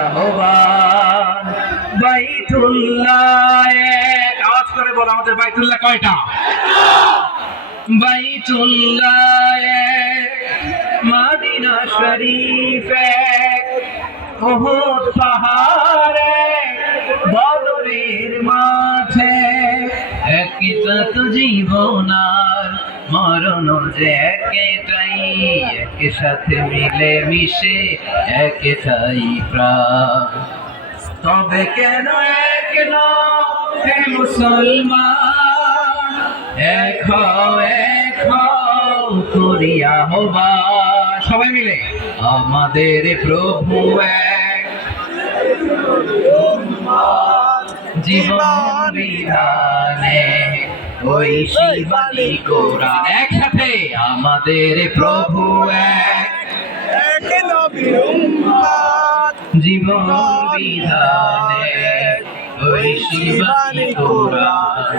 আহ্বান বাইতুল্লাহ। এক করে বল আমাদের বাইতুল্লাহ কয়টা? বাইতুল্লাহ মাদিনা শরীফ এক ওহদ পাহাড় বদরের মাঠে একটা তো জীবন মরণ যে একেটাই। একে সাথে মিলে মিশে একেটাই প্রাণ। তবে কেন এক হে মুসলমান? এক এক করিয়া হবা সবাই মিলে? আমাদের প্রভু এক। জীবন বিধানে ওই শিবানী কোরআন একসাথে আমাদের প্রভু এক। জীবন বিধানে ওই শিবানী কোরআন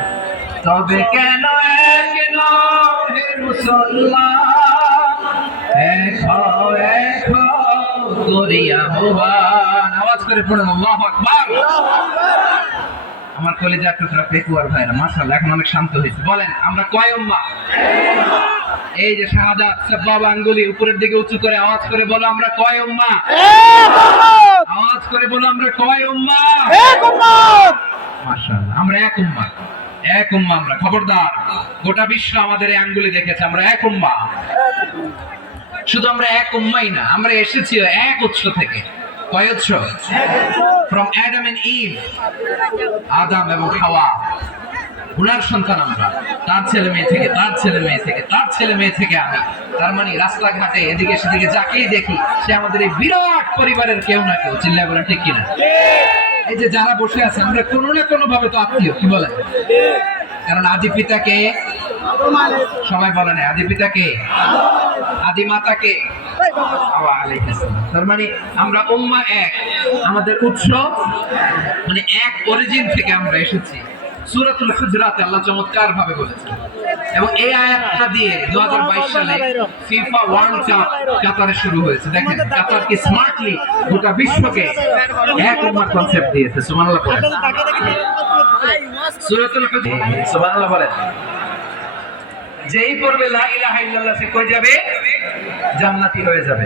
তবে কেন এক নও হে মুসলমান? এক হও, এক হও, করিয়া আওয়াজ করে পড়ুন আল্লাহু আকবার। আমার কলেজে টুকরা পেকুয়ার ভাইরা মাশাআল্লাহ এখন অনেক শান্ত হয়েছে। বলেন আমরা কয় উম্মা? এই যে শাহাদাত বাবা আঙ্গুলি উপরের দিকে উঁচু করে আওয়াজ করে বলো আমরা কয় উম্মা? আওয়াজ করে বলো আমরা কয় উম্মা! মাশাআল্লাহ আমরা এক উম্মা। এক উম্মা আমরা খবরদার। গোটা বিশ্ব আমাদের এই আঙ্গুলি দেখেছে আমরা এক উম্মা। শুধু আমরা এক উম্মাই না আমরা এসেছি এক উৎস থেকে। কয় ফ্রম অ্যাডাম এন্ড ইভ আদাম এবং হাওয়া। উনার সন্তান আমরা। তার ছেলে মেয়ে থেকে তার ছেলে মেয়ে থেকে তার ছেলে মেয়ে থেকে আমি। তার মানে রাস্তাঘাটে এদিকে সেদিকে যাকেই দেখি সে আমাদের এই বিরাট পরিবারের কেউ না কেউ। চিল্লা বলেন ঠিক কিনা? এই যে যারা বসে আছে আমরা কোনো না কোনো ভাবে তো আত্মীয় কি বলেন? কারণ আদি পিতাকে সবাই বলে না, আদি পিতাকে আদি মাতাকে তার মানে আমরা উম্মা এক, আমাদের উৎস মানে এক অরিজিন থেকে আমরা এসেছি। সূরাতুল আল্লাহ চমৎকার ভাবে বলেছেন। এবং এই আয়াতটা দিয়ে 2022 সালে ফিফা ওয়ার্ল্ড কাপ কাতারে শুরু হয়েছে। দেখেন, কাতার কি স্মার্টলি গোটা বিশ্বকে এক উম্মার কনসেপ্ট দিয়েছে যেই পড়বে লা ইলাহা সে কই যাবে? জান্নাতি হয়ে যাবে।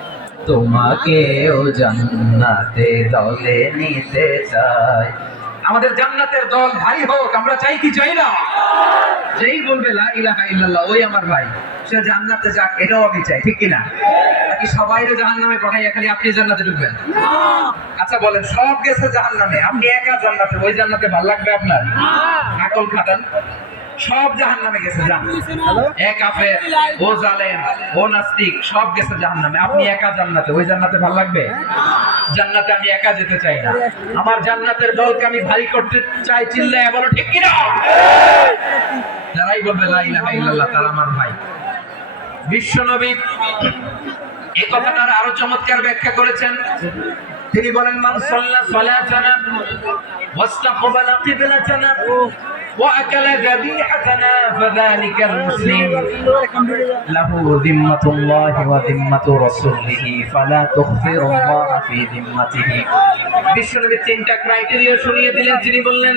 তোমাকেও জান্নাতে দলে নিতে চাই। আমাদের জান্নাতের দল ভাই হোক আমরা চাই কি চাই না? যেই বলবে লা ইলাহা ইল্লাল্লাহ ওই আমার ভাই। সে জান্নাতে যাক এটাও আমি চাই ঠিক কিনা? নাকি সবাই জাহান্নামে পাঠাইয়া খালি আপনি জান্নাতে ঢুকবেন। আচ্ছা বলেন সব গেছে জাহান্নামে আপনি একা জান্নাতে ওই জান্নাতে ভালো লাগবে আপনার? আকল খাটান। সব জাহান্নামে গেছে, জান। এক ও জালেম, ও নাস্তিক, সব গেছে জাহান্নামে। আপনি একা জান্নাতে, ওই জান্নাতে ভালো লাগবে? জান্নাতে আমি একা যেতে চাই না। আমার জান্নাতের দলকে আমি ভাই করতে চাই, চিল্লায় বলো, ঠিক কিনা? যারাই বলবে, লা ইলাহা ইল্লাল্লাহ তারা আমার ভাই। বিশ্ব নবী এই কথাটার আরও চমৎকার ব্যাখ্যা করেছেন। তিনি বলেন, মান সাল্লা সালাতানা ওয়াস্তাকবালা কিবলাতানা وأكل ذبيحتنا فذلك المسلم له ذمة الله وذمة رسوله فلا تخفر الله في ذمته বিশ্বনবী তিনটা ক্রাইটেরিয়া শুনিয়ে দিলেন তিনি বললেন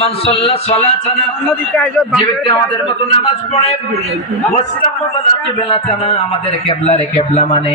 মান সাল্লা সালাতানা যে ব্যক্তি আমাদের মতো নামাজ পড়ে ওয়াস্তাকবালা কিবলাতানা আমাদের কিবলা রে কিবলা মানে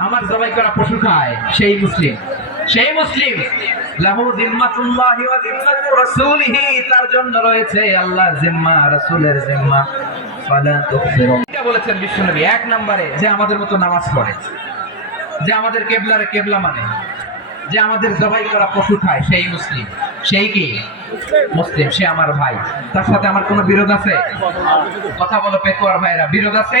আমার জবাই করা পশু খায়? সেই মুসলিম। সেই মুসলিম। নামাজ পড়ে, যে আমাদের কেবলারে কেবলা মানে যে আমাদের জবাই করা পশু খায়, সেই মুসলিম। সেই কি? মুসলিম, সে আমার ভাই। তার সাথে আমার কোনো বিরোধ আছে? কথা বলো পেকুয়ার ভাইরা বিরোধ আছে?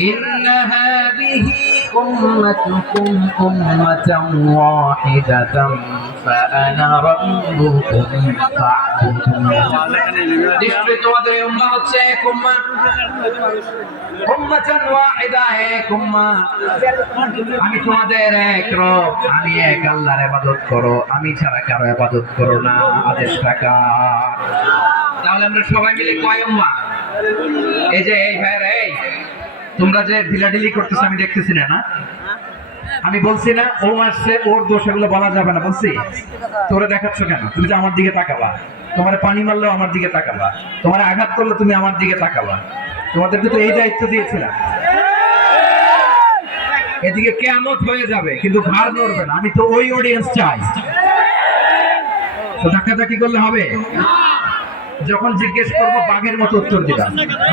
إن هذه أمتكم أمة واحدة فأنا ربكم فاعبدون নিশ্চয়ই তোমাদের এই উম্মাহ হচ্ছে এক উম্মাহ উম্মাতান ওয়াহিদা এক উম্মাহ আমি তোমাদের এক রব আমি এক আল্লাহর ইবাদত করো আমি ছাড়া কারো ইবাদত করো না আদেশটা কার তাহলে আমরা সবাই মিলে কয় উম্মাহ এই যে এই ভাইরা এই তোমরা যে ঢিলাঢিলি করতেছো, আমি দেখতেছি না না? আমি বলছি না, ও আসছে, ওর দোষ, এগুলো বলা যাবে না, বলছি? তোরা দেখাচ্ছ কেন? তুমি যে আমার দিকে তাকাবা। তোমার পানি মারলেও আমার দিকে তাকাবা। তোমার আঘাত করলে তুমি আমার দিকে তাকাবা। তোমাদেরকে তো এই দায়িত্ব দিয়েছিলাম। এদিকে কেমত হয়ে যাবে, কিন্তু ভার নড়বে না। আমি তো ওই অডিয়েন্স চাই। তো ধাক্কাধাক্কি করলে হবে? যখন জিজ্ঞেস করব, বাঘের মতো উত্তর দিলাম।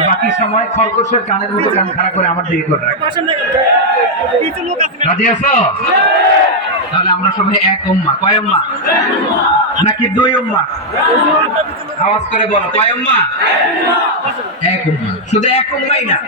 বাকি সময় খরগোশের কানের মতো কান খাড়া করে আমার দিকে করে রাজি তাহলে আমরা সবাই এক উম্মা। কয় উম্মা? নাকি দুই উম্মা? আওয়াজ করে বলো, কয় উম্মা? এক উম্মা। শুধু এক উম্মাই না।